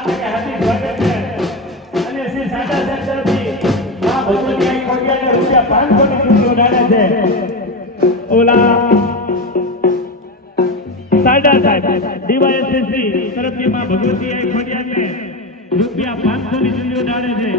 હાર્દિક સ્વાગત છે અને શ્રી સાડા સરસ્વતી આ ભગવતી કોડિયાને રૂપિયા 500 ની ચૂંટણીઓ ડાળે છે ઓલા સાડા સાહેબ ડીવાયએસએસસી તરફથી માં ભગવતી કોડિયાને રૂપિયા 500 ની ચૂંટણીઓ ડાળે છે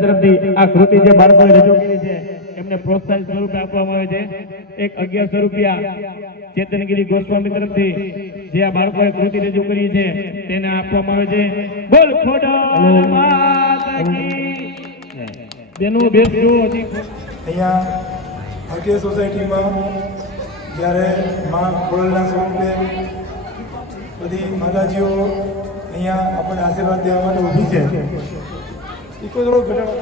તરફથી આ કૃતિ જે બાળકોએ રજૂ કરી છે એમને પ્રોત્સાહન સ્વરૂપે આપવામાં આવે છે એક 1100 રૂપિયા ચેતનગીરી ગોસ્વામી તરફથી જે આ બાળકોએ કૃતિ રજૂ કરી છે તેને આપવામાં આવે છે બોલ ખોડલ માતા કી બેનો બેસજો હજી અહીંયા ભારતીય સોસાયટીમાં જ્યારે માં ખોડલના સ્વરૂપે બધી માતાજીઓ અહીંયા આપણને આશીર્વાદ દેવા માટે ઊભી છે ઈકો થોડો ઘટાડો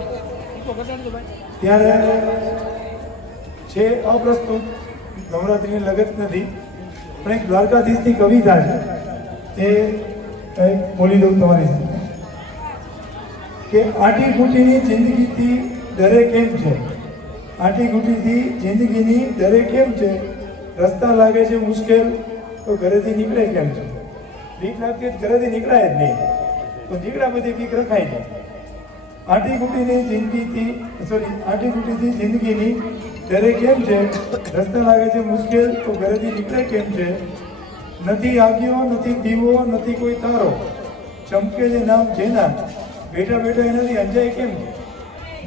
ત્યારે છે અપ્રસ્તુત નવરાત્રિની લગત નથી પણ એક દ્વારકાધીશની કવિતા છે એ બોલી દઉં તમારી સાથે કે આટી ઘૂંટીની જિંદગીથી ડરે કેમ છે આટી ઘૂંટીથી જિંદગીની ડરે કેમ છે રસ્તા લાગે છે મુશ્કેલ તો ઘરેથી નીકળે કેમ છે બીક લાગતી ઘરેથી નીકળાય જ નહીં તો નીકળ્યા બધી બીક રખાય નહીં આટી ઘૂંટીની જિંદગીની ડરે કેમ છે રસ્તા લાગે છે મુશ્કેલ તો ઘરેથી નીકળે કેમ છે નથી આવ્યો નથી દીવો નથી કોઈ તારો ચમકે છે નામ જેના બેઠા બેઠા એનાથી અંજાય કેમ છે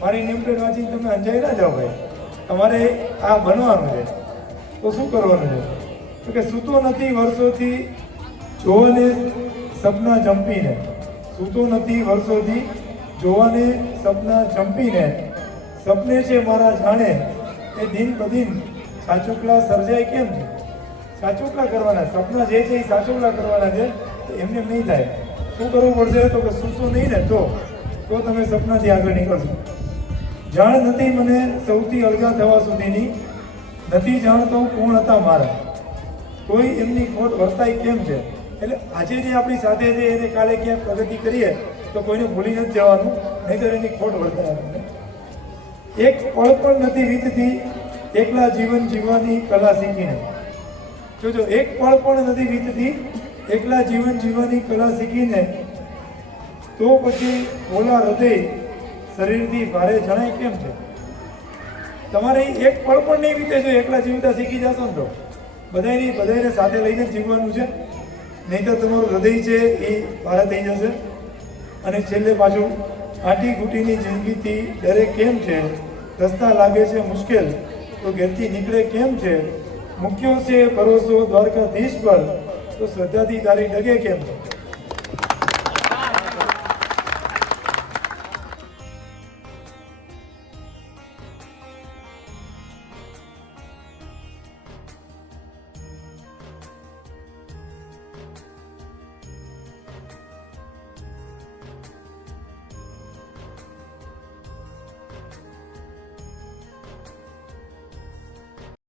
મારી નેમપ્લેટ વાંચીને તમે અંજાઈ ના જાઓ ભાઈ તમારે આ બનવાનું છે તો શું કરવાનું છે તો કે સૂતો નથી વર્ષોથી જોવાને સપના જંપીને સૂતો નથી વર્ષોથી જોવાને સપના ચંપીને સપને છે મારા જાણે એ દિન બદિન સાચુકલા સર્જાય કેમ છે સાચુકલા કરવાના સપના જે છે એ સાચુકલા કરવાના છે તો એમને નહીં થાય શું કરવું પડશે તો કે સૂસો નહીં ને તો તમે સપનાથી આગળ નીકળશો જાણ નથી મને સૌથી અળગા થવા સુધીની નથી જાણતો કોણ હતા મારા કોઈ એમની ખોટ વર્તાય કેમ છે એટલે આજે જે આપણી સાથે છે એને કાલે ક્યાંક પ્રગતિ કરીએ તો કોઈને ભૂલી નથી જવાનું નહીંતર એની ખોટ વર્તાય એક પળ પણ નથી વીતતી એકલા જીવન જીવવાની કલા શીખીને જોજો એક પળ પણ નથી વીતતી એકલા જીવન જીવવાની કલા શીખીને તો પછી ઓલા હૃદય શરીરથી ભારે જણાય કેમ છે તમારે એક પળ પણ નહીં વીતે જો એકલા જીવતા શીખી જશો ને તો બધાને સાથે લઈને જીવવાનું છે નહીંતર તમારું હૃદય છે એ ભારે થઈ જશે અને છેલ્લે પાછું આટી ઘૂંટીની જિંદગીથી ડરે કેમ છે રસ્તા લાગે છે મુશ્કેલ તો ઘેરથી નીકળે કેમ છે મૂક્યો છે ભરોસો દ્વારકાધીશ પર તો શ્રદ્ધાથી તારી ડગે કેમ છે